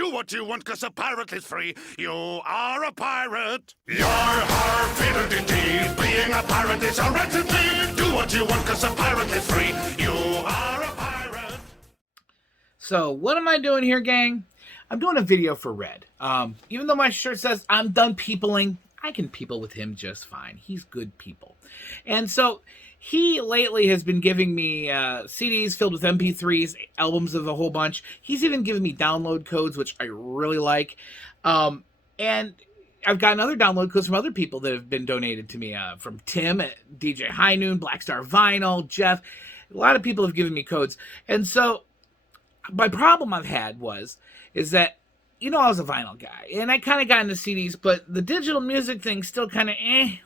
Do what you want, 'cause a pirate is free. You are a pirate. Yarr, har, fiddle-dee-dee. Being a pirate is a right-to-be. Do what you want, 'cause a pirate is free. You are a pirate. So, what am I doing here, gang? I'm doing a video for Red. Even though my shirt says I'm done peopling, I can people with him just fine. He's good people. And so, he lately has been giving me CDs filled with MP3s, albums of a whole bunch. He's even given me download codes, which I really like. And I've gotten other download codes from other people that have been donated to me, from Tim at DJ High Noon, Black Star Vinyl, Jeff. A lot of people have given me codes. And so, my problem I've had is that, I was a vinyl guy, and I kind of got into CDs, but the digital music thing's still kind of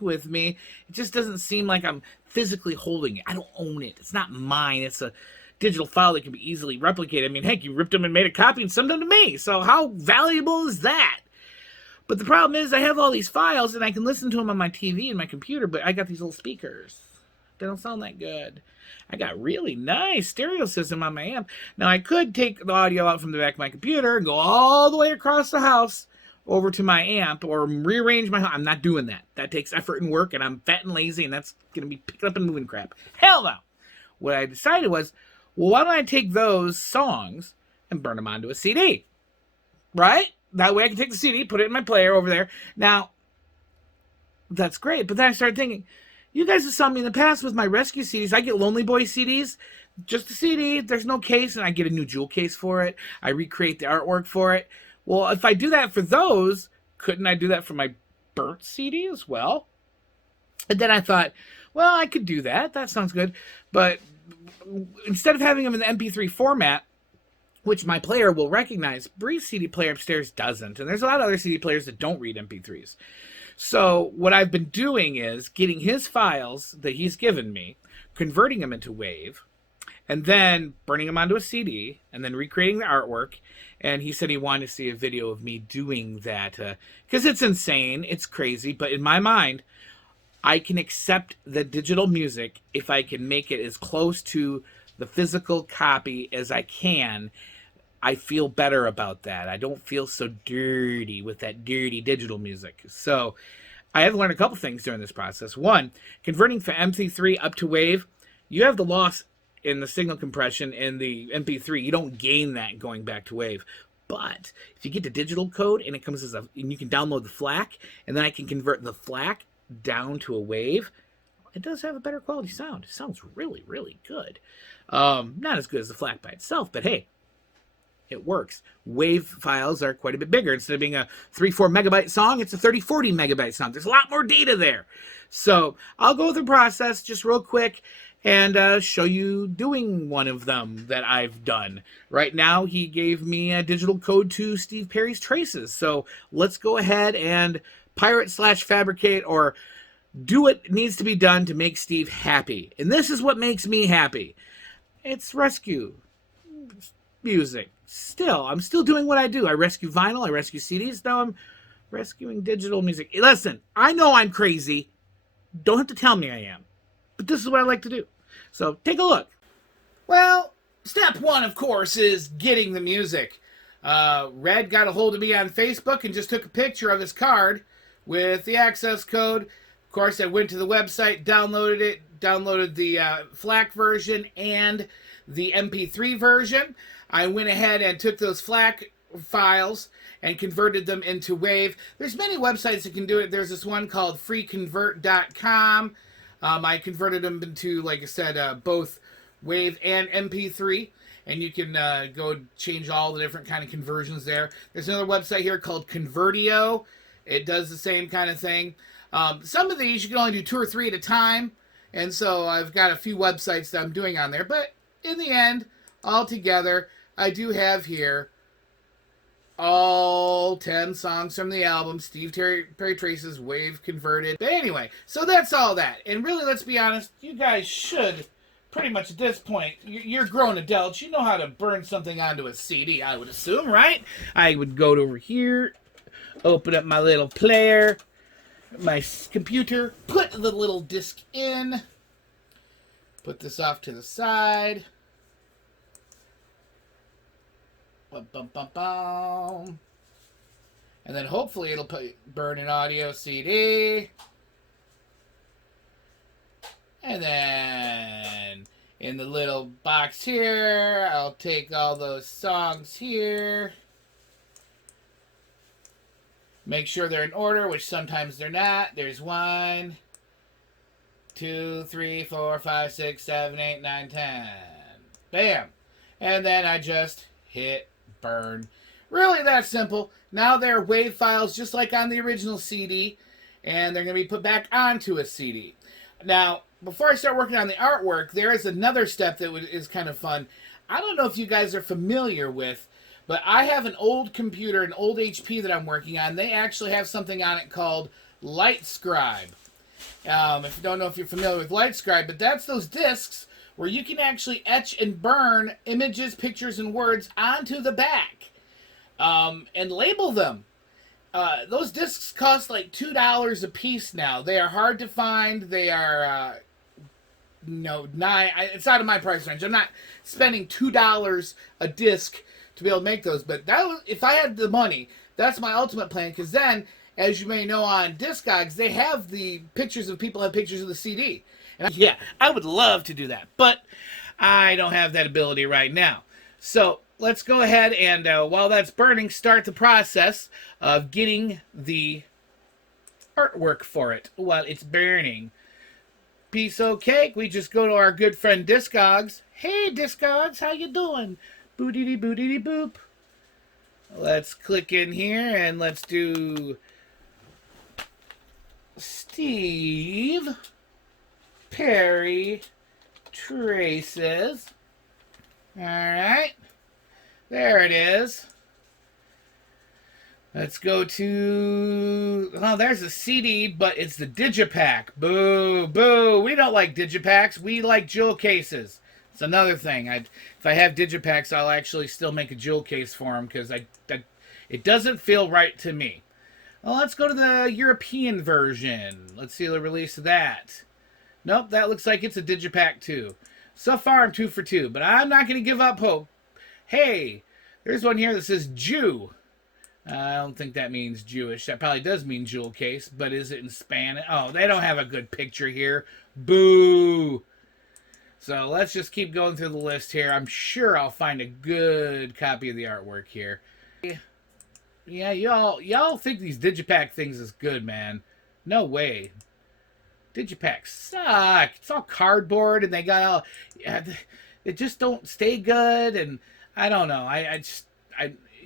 with me. It just doesn't seem like I'm physically holding it. I don't own it. It's not mine. It's a digital file that can be easily replicated. I mean, heck, you ripped them and made a copy and sent them to me. So how valuable is that? But the problem is I have all these files, and I can listen to them on my TV and my computer, but I got these little speakers. They don't sound that good. I got really nice stereo system on my amp. Now, I could take the audio out from the back of my computer and go all the way across the house over to my amp or rearrange my... I'm not doing that. That takes effort and work, and I'm fat and lazy, and that's going to be picking up and moving crap. Hell no! What I decided was, well, why don't I take those songs and burn them onto a CD? Right? That way I can take the CD, put it in my player over there. Now, that's great, but then I started thinking... You guys have saw me in the past with my rescue CDs. I get Lonely Boy CDs, just a CD. There's no case, and I get a new jewel case for it. I recreate the artwork for it. Well, if I do that for those, couldn't I do that for my burnt CD as well? And then I thought, well, I could do that. That sounds good. But instead of having them in the MP3 format, which my player will recognize, Bree's CD player upstairs doesn't. And there's a lot of other CD players that don't read MP3s. So what I've been doing is getting his files that he's given me, converting them into WAV, and then burning them onto a CD, and then recreating the artwork. And he said he wanted to see a video of me doing that, because it's insane, it's crazy, but in my mind, I can accept the digital music if I can make it as close to the physical copy as I can. I feel better about that. I don't feel so dirty with that dirty digital music. So I have learned a couple things during this process. One, converting from MP3 up to WAV, you have the loss in the signal compression in the MP3. You don't gain that going back to WAV. But if you get the digital code and it comes as and you can download the FLAC, and then I can convert the FLAC down to a WAV, it does have a better quality sound. It sounds really, really good. Not as good as the FLAC by itself, but hey, it works. WAV files are quite a bit bigger. Instead of being a 3-4 megabyte song, it's a 30-40 megabyte song. There's a lot more data there. So I'll go through the process just real quick and show you doing one of them that I've done. Right now, he gave me a digital code to Steve Perry's Traces. So let's go ahead and pirate/fabricate or do what needs to be done to make Steve happy. And this is what makes me happy. It's rescue music. I'm still doing what I do. I rescue vinyl, I rescue CDs. Now I'm rescuing digital music. Listen, I know I'm crazy. Don't have to tell me I am. But this is what I like to do. So take a look. Well, step one, of course, is getting the music. Red got a hold of me on Facebook and just took a picture of his card with the access code. Of course, I went to the website, downloaded it, downloaded the FLAC version and the MP3 version. I went ahead and took those FLAC files and converted them into WAV. There's many websites that can do it. There's this one called freeconvert.com. I converted them into, like I said, both WAV and MP3. And you can go change all the different kind of conversions there. There's another website here called Convertio. It does the same kind of thing. Some of these you can only do 2 or 3 at a time. And so I've got a few websites that I'm doing on there. But in the end, all together, I do have here all 10 songs from the album, Steve Perry Traces, WAV converted. But anyway, so that's all that. And really, let's be honest, you guys should, pretty much at this point, you're grown adults. You know how to burn something onto a CD, I would assume, right? I would go over here, open up my little player, my computer, put the little disc in, put this off to the side. Bum, bum, bum, bum. And then hopefully it'll burn an audio CD. And then in the little box here, I'll take all those songs here. Make sure they're in order, which sometimes they're not. There's 1, 2, 3, 4, 5, 6, 7, 8, 9, 10. Bam. And then I just hit burn. Really that simple. Now they're WAV files just like on the original CD, and they're going to be put back onto a CD. Now, before I start working on the artwork, there is another step that is kind of fun. I don't know if you guys are familiar with, but I have an old computer, an old HP that I'm working on. They actually have something on it called LightScribe. If you don't know if you're familiar with LightScribe, but that's those discs where you can actually etch and burn images, pictures, and words onto the back and label them. Those discs cost like $2 a piece now. They are hard to find. They are, it's out of my price range. I'm not spending $2 a disc to be able to make those. But if I had the money, that's my ultimate plan. Because then, as you may know on Discogs, they have the pictures of people have pictures of the CD. And yeah, I would love to do that. But I don't have that ability right now. So let's go ahead and, while that's burning, start the process of getting the artwork for it while it's burning. Piece of cake, we just go to our good friend Discogs. Hey, Discogs, how you doing? Bootity bootity boop. Let's click in here and let's do Steve Perry Traces. Alright. There it is. Let's go to... Oh, there's a CD, but it's the Digipack. Boo, boo. We don't like Digipacks. We like jewel cases. It's another thing. If I have Digipacks, I'll actually still make a jewel case for them because it doesn't feel right to me. Well, let's go to the European version. Let's see the release of that. Nope, that looks like it's a Digipack too. So far, I'm 2 for 2, but I'm not going to give up hope. Hey, there's one here that says Jew. I don't think that means Jewish. That probably does mean jewel case, but is it in Spanish? Oh, they don't have a good picture here. Boo! So let's just keep going through the list here. I'm sure I'll find a good copy of the artwork here. Yeah, y'all think these Digipack things is good, man. No way. Digipacks suck. It's all cardboard, and they got all... It just don't stay good, and I don't know.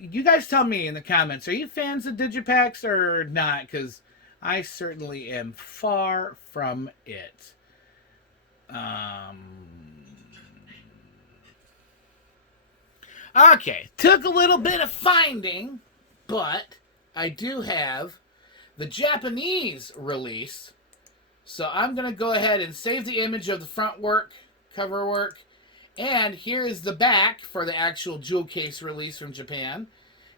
You guys tell me in the comments, are you fans of Digipacks or not? Because I certainly am far from it. Okay, took a little bit of finding, but I do have the Japanese release. So I'm going to go ahead and save the image of the front work, cover work, and here is the back for the actual jewel case release from Japan.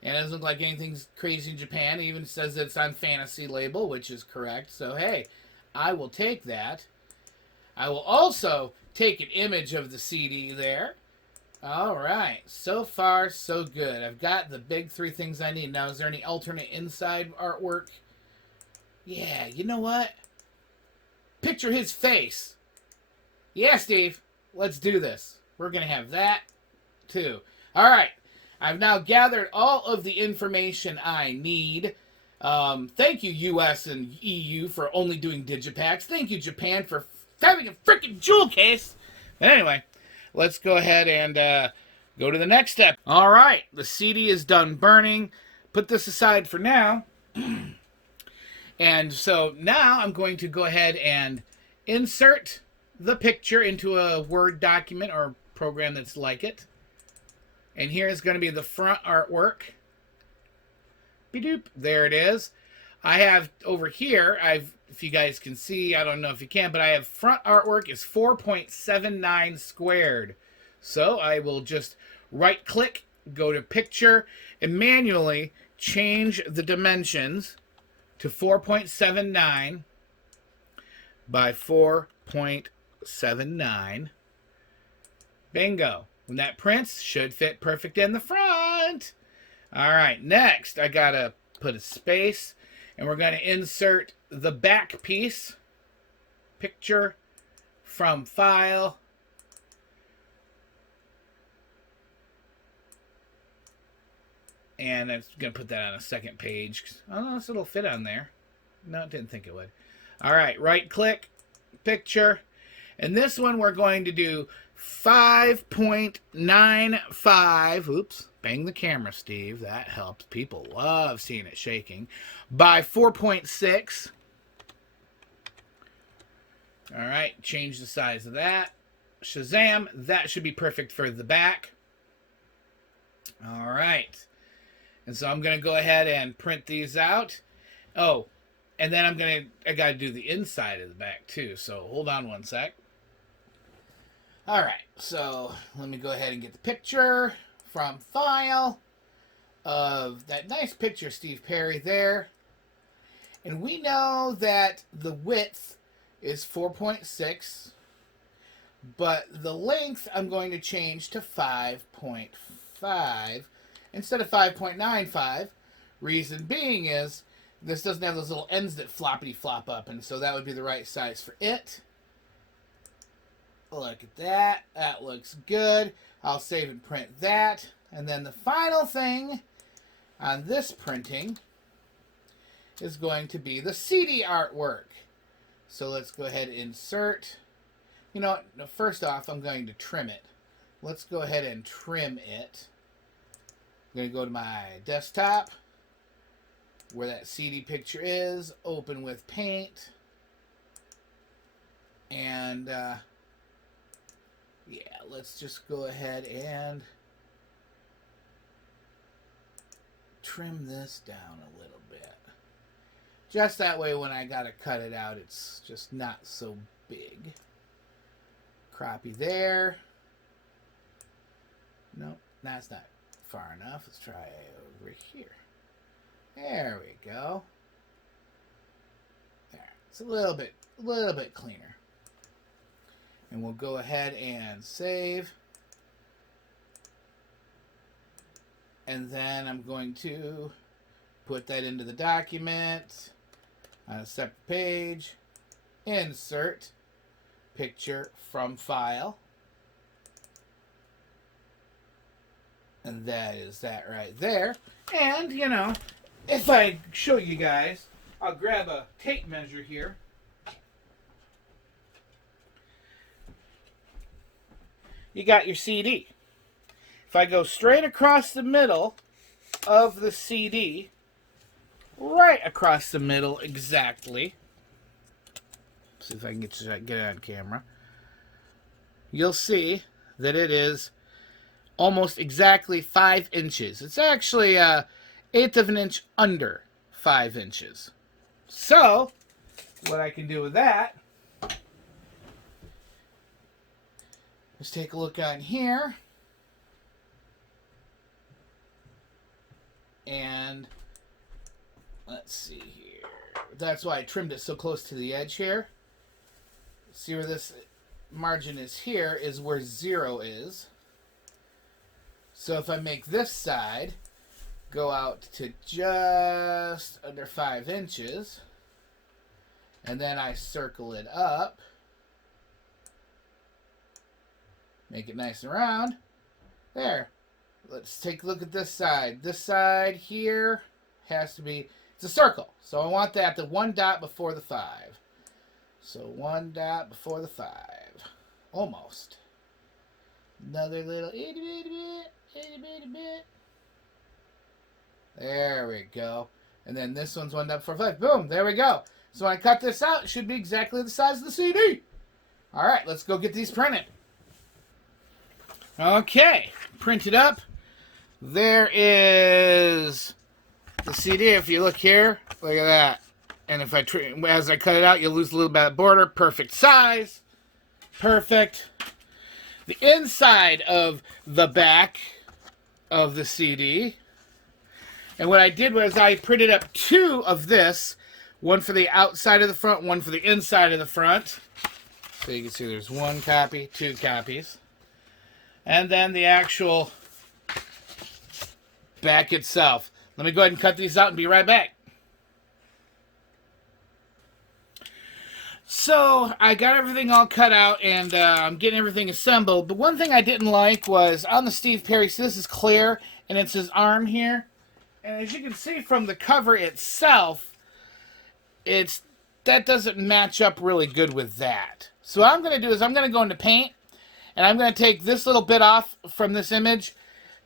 And it doesn't look like anything's crazy in Japan. It even says that it's on Fantasy label, which is correct. So, hey, I will take that. I will also take an image of the CD there. All right. So far, so good. I've got the big 3 things I need. Now, is there any alternate inside artwork? Yeah, you know what? Picture his face. Yeah, Steve. Let's do this. We're going to have that, too. All right. I've now gathered all of the information I need. Thank you, US and EU, for only doing Digipacks. Thank you, Japan, for having a freaking jewel case. Anyway, let's go ahead and go to the next step. All right. The CD is done burning. Put this aside for now. And so now I'm going to go ahead and insert the picture into a Word document or program that's like it. And here is going to be the front artwork. Be-doop. There it is. I have over here, if you guys can see, I don't know if you can, but I have front artwork is 4.79 squared. So I will just right click, go to picture, and manually change the dimensions to 4.79 by 4.79. Bingo. When that prints, should fit perfect in the front. All right, next, I got to put a space, and we're going to insert the back piece, picture from file, and I'm going to put that on a second page. I don't know if it'll fit on there. No, it didn't think it would. All right, right click, picture. And this one we're going to do 5.95. Oops, bang the camera, Steve. That helps. People love seeing it shaking. By 4.6. All right, change the size of that. Shazam, that should be perfect for the back. All right. And so I'm going to go ahead and print these out. Oh, and then I got to do the inside of the back too. So hold on one sec. All right, so let me go ahead and get the picture from file of that nice picture, Steve Perry there. And we know that the width is 4.6, but the length I'm going to change to 5.5 instead of 5.95. Reason being is this doesn't have those little ends that floppity flop up, and so that would be the right size for it. Look at that. That looks good. I'll save and print that. And then the final thing on this printing is going to be the CD artwork. So let's go ahead and insert. You know what? First off, I'm going to trim it. Let's go ahead and trim it. I'm going to go to my desktop where that CD picture is. Open with Paint. And yeah, let's just go ahead and trim this down a little bit. Just that way when I gotta cut it out, it's just not so big. Crappie there. Nope, that's not far enough. Let's try over here. There we go. There. It's a little bit cleaner. And we'll go ahead and save. And then I'm going to put that into the document on a separate page. Insert picture from file. And that is that right there. And, you know, if I show you guys, I'll grab a tape measure here. You got your CD. If I go straight across the middle of the CD, right across the middle exactly, see if I can get it on camera, you'll see that it is almost exactly 5 inches. It's actually 1/8 of an inch under 5 inches. So, what I can do with that, let's take a look on here. And let's see here. That's why I trimmed it so close to the edge here. See where this margin is here is where 0 is. So if I make this side go out to just under 5 inches, and then I circle it up, make it nice and round. There. Let's take a look at this side. This side here has to be, it's a circle. So I want that the 1 dot before the 5. So 1 dot before the 5. Almost. Another little itty bitty bit. There we go. And then this one's 1 dot before 5. Boom, there we go. So when I cut this out, it should be exactly the size of the CD. All right, let's go get these printed. Okay, print it up. There is the CD. If you look here, look at that. And if as I cut it out, you'll lose a little bit of border. Perfect size. Perfect. The inside of the back of the CD. And what I did was I printed up 2 of this. One for the outside of the front, one for the inside of the front. So you can see there's 1 copy, 2 copies. And then the actual back itself. Let me go ahead and cut these out and be right back. So I got everything all cut out, and I'm getting everything assembled. But one thing I didn't like was on the Steve Perry, see, this is clear, and it's his arm here. And as you can see from the cover itself, that doesn't match up really good with that. So what I'm going to do is I'm going to go into Paint, and I'm going to take this little bit off from this image,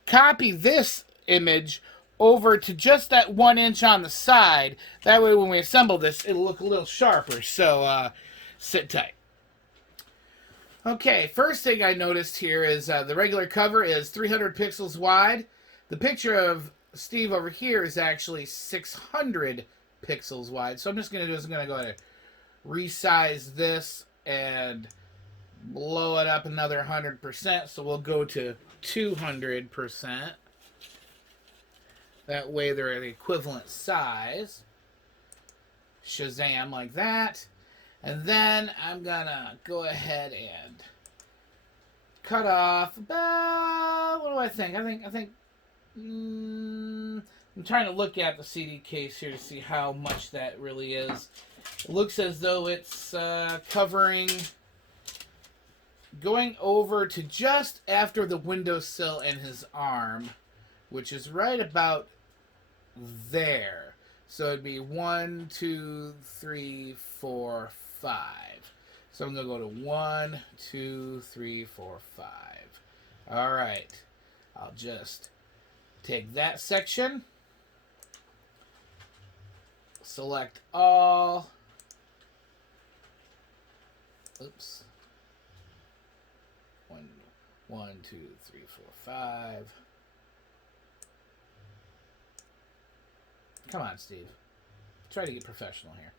copy this image over to just that 1 inch on the side. That way when we assemble this, it'll look a little sharper. So sit tight. Okay, first thing I noticed here is the regular cover is 300 pixels wide. The picture of Steve over here is actually 600 pixels wide. So I'm just going to do is I'm going to go ahead and resize this and blow it up another 100%. So we'll go to 200%. That way they're the equivalent size. Shazam, like that. And then I'm going to go ahead and cut off about, what do I think? I'm trying to look at the CD case here to see how much that really is. It looks as though it's covering, going over to just after the windowsill and his arm, which is right about there. So it'd be 1, 2, 3, 4, 5. So I'm going to go to 1, 2, 3, 4, 5. All right. I'll just take that section, select all. Oops. 1, 2, 3, 4, 5. Come on, Steve. Try to get professional here.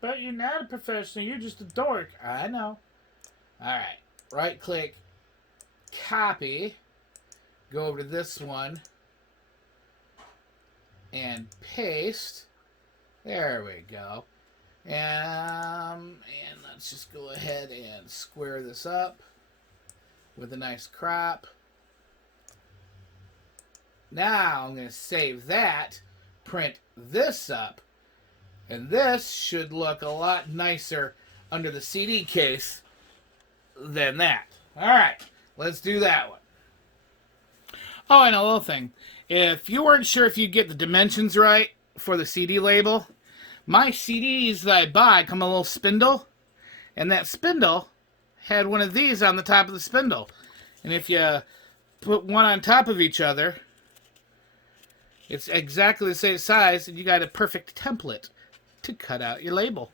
But you're not a professional. You're just a dork. I know. All right. Right click. Copy. Go over to this one. And paste. There we go. And let's just go ahead and square this up with a nice crop. Now I'm going to save that. Print this up, and this should look a lot nicer under the CD case than that. All right, let's do that one. Oh, and a little thing. If you weren't sure if you get the dimensions right for the CD label, my CDs that I buy come a little spindle, and that spindle had one of these on the top of the spindle. And if you put one on top of each other, it's exactly the same size, and you got a perfect template to cut out your label.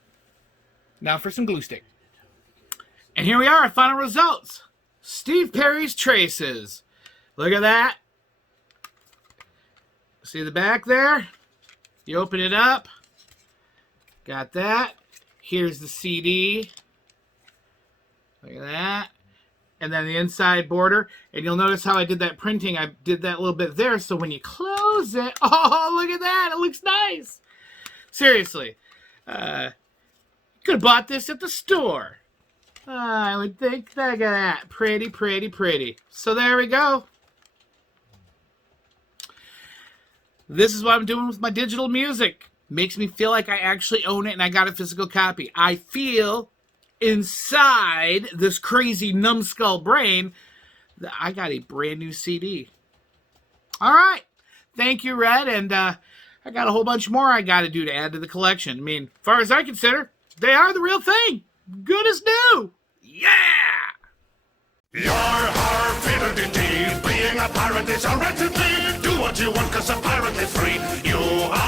Now for some glue stick. And here we are, final results. Steve Perry's Traces. Look at that. See the back there? You open it up. Got that. Here's the CD. Look at that. And then the inside border. And you'll notice how I did that printing. I did that a little bit there. So when you close it, oh, look at that. It looks nice. Seriously. Could have bought this at the store. I would think. Look at that. Pretty, pretty, pretty. So there we go. This is what I'm doing with my digital music. Makes me feel like I actually own it and I got a physical copy. I feel inside this crazy numbskull brain that I got a brand new CD. All right. Thank you, Red. And I got a whole bunch more I got to do to add to the collection. I mean, as far as I consider, they are the real thing. Good as new. Yeah! Yarrr, fiddle-dee-dee, being a pirate is a wretched deed. Do what you want, 'cause a pirate is free. You are